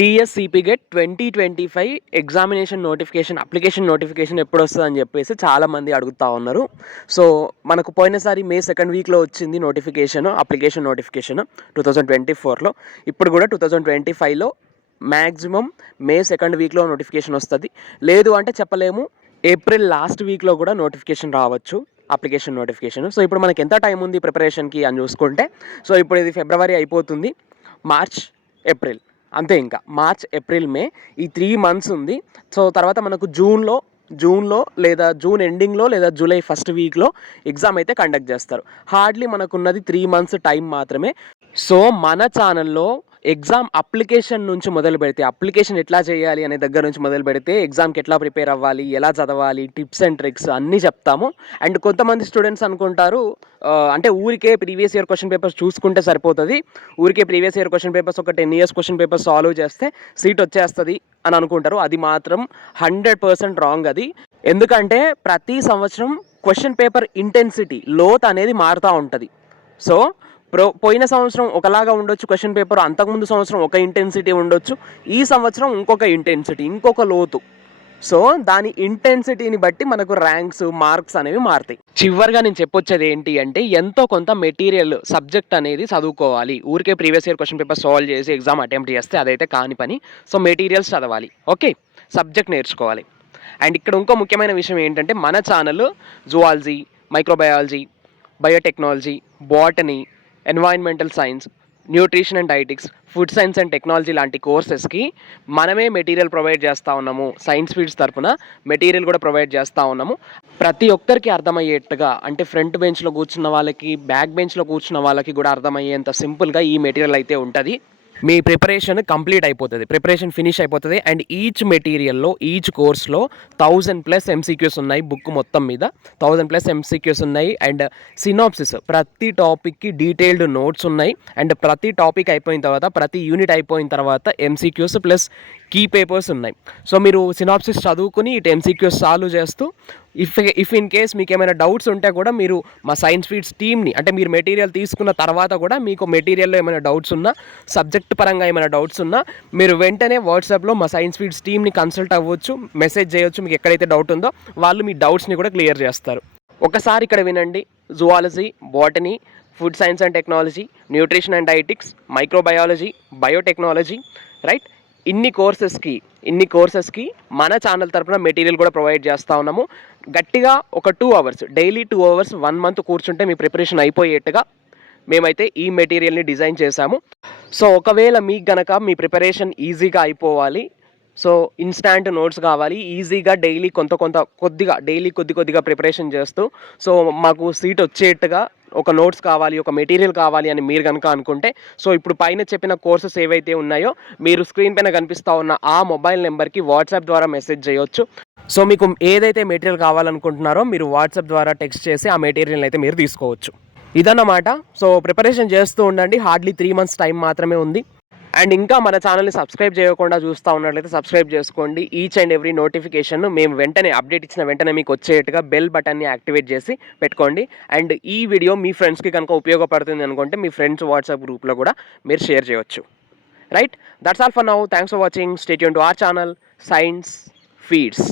TSCP get 2025 examination notification application notification ఎప్పుడు వస్తుందని చెప్పేసి చాలామంది అడుగుతూ ఉన్నారు. సో మనకు పోయినసారి మే 2nd వీక్లో వచ్చింది అప్లికేషన్ నోటిఫికేషన్ 2024లో. ఇప్పుడు కూడా 2025లో మ్యాక్సిమం మే 2nd వీక్లో నోటిఫికేషన్ వస్తుంది. లేదు అంటే చెప్పలేము, ఏప్రిల్ లాస్ట్ వీక్లో కూడా నోటిఫికేషన్ రావచ్చు, అప్లికేషన్ నోటిఫికేషన్. సో ఇప్పుడు మనకి ఎంత టైం ఉంది ప్రిపరేషన్కి అని చూసుకుంటే, సో ఇప్పుడు ఇది ఫిబ్రవరి అయిపోతుంది, మార్చ్, ఏప్రిల్, అంతే. ఇంకా మార్చ్, ఏప్రిల్, మే, ఈ 3 months ఉంది. సో తర్వాత మనకు జూన్లో లేదా జూన్ ఎండింగ్లో లేదా జూలై 1st వీక్లో ఎగ్జామ్ అయితే కండక్ట్ చేస్తారు. హార్డ్లీ మనకున్నది 3 months టైం మాత్రమే. సో మన ఛానల్లో ఎగ్జామ్ అప్లికేషన్ నుంచి మొదలు పెడితే, అప్లికేషన్ ఎట్లా చేయాలి అనే దగ్గర నుంచి మొదలు పెడితే, ఎగ్జామ్కి ఎట్లా ప్రిపేర్ అవ్వాలి, ఎలా చదవాలి, టిప్స్ అండ్ ట్రిక్స్ అన్నీ చెప్తాము. అండ్ కొంతమంది స్టూడెంట్స్ అనుకుంటారు, అంటే ఊరికే ప్రీవియస్ ఇయర్ క్వశ్చన్ పేపర్స్ చూసుకుంటే సరిపోతుంది, ఊరికే ప్రీవియస్ ఇయర్ క్వశ్చన్ పేపర్స్ ఒక 10 years క్వశ్చన్ పేపర్స్ సాల్వ్ చేస్తే సీట్ వచ్చేస్తుంది అని అనుకుంటారు. అది మాత్రం 100% రాంగ్. అది ఎందుకంటే ప్రతి సంవత్సరం క్వశ్చన్ పేపర్ ఇంటెన్సిటీ, లోత్ అనేది మారుతూ ఉంటుంది. సో పోయిన సంవత్సరం ఒకలాగా ఉండొచ్చు క్వశ్చన్ పేపర్, అంతకుముందు సంవత్సరం ఒక ఇంటెన్సిటీ ఉండొచ్చు, ఈ సంవత్సరం ఇంకొక ఇంటెన్సిటీ, ఇంకొక లోతు. సో దాని ఇంటెన్సిటీని బట్టి మనకు ర్యాంక్స్, మార్క్స్ అనేవి మారుతాయి. చివరిగా నేను చెప్పొచ్చేది ఏంటి అంటే, ఎంతో కొంత మెటీరియల్, సబ్జెక్ట్ అనేది చదువుకోవాలి. ఊరికే previous year question paper solve చేసి ఎగ్జామ్ అటెంప్ట్ చేస్తే అదైతే కాని పని. సో మెటీరియల్స్ చదవాలి, ఓకే, సబ్జెక్ట్ నేర్చుకోవాలి. అండ్ ఇక్కడ ఇంకో ముఖ్యమైన విషయం ఏంటంటే, మన channel zoology, microbiology, biotechnology, botany, environmental science, nutrition and dietetics, food science and technology లాంటి కోర్సెస్కి మనమే మెటీరియల్ ప్రొవైడ్ చేస్తూ ఉన్నాము. సైన్స్ ఫీడ్స్ తరఫున మెటీరియల్ కూడా ప్రొవైడ్ చేస్తూ ఉన్నాము. ప్రతి ఒక్కరికి అర్థమయ్యేట్టుగా, అంటే ఫ్రంట్ బెంచ్లో కూర్చున్న వాళ్ళకి, బ్యాక్ బెంచ్లో కూర్చున్న వాళ్ళకి కూడా అర్థమయ్యేంత సింపుల్గా ఈ మెటీరియల్ అయితే ఉంటుంది. మీ ప్రిపరేషన్ కంప్లీట్ అయిపోతుంది, ప్రిపరేషన్ ఫినిష్ అయిపోతుంది. అండ్ ఈచ్ మెటీరియల్లో, ఈచ్ కోర్స్లో 1000+ MCQs ఉన్నాయి. బుక్ మొత్తం మీద 1000+ MCQs ఉన్నాయి. అండ్ సినాప్సిస్, ప్రతి టాపిక్కి డీటెయిల్డ్ నోట్స్ ఉన్నాయి. అండ్ ప్రతి టాపిక్ అయిపోయిన తర్వాత, ప్రతి యూనిట్ అయిపోయిన తర్వాత MCQs ప్లస్ కీ పేపర్స్ ఉన్నాయి. సో మీరు సినాప్సిస్ చదువుకుని ఇటు MCQs సాల్వ్ చేస్తూ, ఇఫ్ ఇన్ కేస్ మీకు ఏమైనా డౌట్స్ ఉంటే కూడా మీరు మా సైన్స్ ఫీడ్స్ టీమ్ని, అంటే మీరు మెటీరియల్ తీసుకున్న తర్వాత కూడా మీకు మెటీరియల్లో ఏమైనా డౌట్స్ ఉన్నా, సబ్జెక్ట్ పరంగా ఏమైనా డౌట్స్ ఉన్నా, మీరు వెంటనే వాట్సాప్లో మా సైన్స్ ఫీడ్స్ టీమ్ని కన్సల్ట్ అవ్వచ్చు, మెసేజ్ చేయొచ్చు. మీకు ఎక్కడైతే డౌట్ ఉందో వాళ్ళు మీ డౌట్స్ని కూడా క్లియర్ చేస్తారు. ఒకసారి ఇక్కడ వినండి, zoology, botany, food science and technology, nutrition and dietetics, microbiology, biotechnology, right, ఇన్ని కోర్సెస్కి మన ఛానల్ తరపున మెటీరియల్ కూడా ప్రొవైడ్ చేస్తూ ఉన్నాము. గట్టిగా ఒక 2 hours, డైలీ 2 hours 1 month కూర్చుంటే మీ ప్రిపరేషన్ అయిపోయేట్టుగా మేమైతే ఈ మెటీరియల్ని డిజైన్ చేశాము. సో ఒకవేళ మీకు గనక మీ ప్రిపరేషన్ ఈజీగా అయిపోవాలి, సో ఇన్స్టాంట్ నోట్స్ కావాలి, ఈజీగా డైలీ కొద్దిగా ప్రిపరేషన్ చేస్తూ, సో మాకు సీట్ వచ్చేట్టుగా ఒక నోట్స్ కావాలి, ఒక మెటీరియల్ కావాలి అని మీరు కనుక అనుకుంటే, సో ఇప్పుడు పైన చెప్పిన కోర్సెస్ ఏవైతే ఉన్నాయో మీరు స్క్రీన్ పైన కనిపిస్తూ ఉన్న ఆ మొబైల్ నెంబర్కి వాట్సాప్ ద్వారా మెసేజ్ చేయొచ్చు. సో మీకు ఏదైతే మెటీరియల్ కావాలనుకుంటున్నారో మీరు వాట్సాప్ ద్వారా టెక్స్ట్ చేసి ఆ మెటీరియల్ అయితే మీరు తీసుకోవచ్చు. ఇదన్నమాట. సో ప్రిపరేషన్ చేస్తూ ఉండండి, హార్డ్లీ 3 months టైం మాత్రమే ఉంది. అండ్ ఇంకా మన ఛానల్ని సబ్స్క్రైబ్ చేయకుండా చూస్తూ ఉన్నట్లయితే సబ్స్క్రైబ్ చేసుకోండి. ఈచ్ అండ్ ఎవ్రీ నోటిఫికేషన్ మేము వెంటనే అప్డేట్ ఇచ్చిన వెంటనే మీకు వచ్చేట్టుగా బెల్ బటన్ని యాక్టివేట్ చేసి పెట్టుకోండి. అండ్ ఈ వీడియో మీ ఫ్రెండ్స్కి కనుక ఉపయోగపడుతుంది అనుకుంటే మీ ఫ్రెండ్స్ వాట్సాప్ గ్రూప్లో కూడా మీరు షేర్ చేయవచ్చు. Right, that's all for now. Thanks for watching. Stay tune to our channel Science feeds.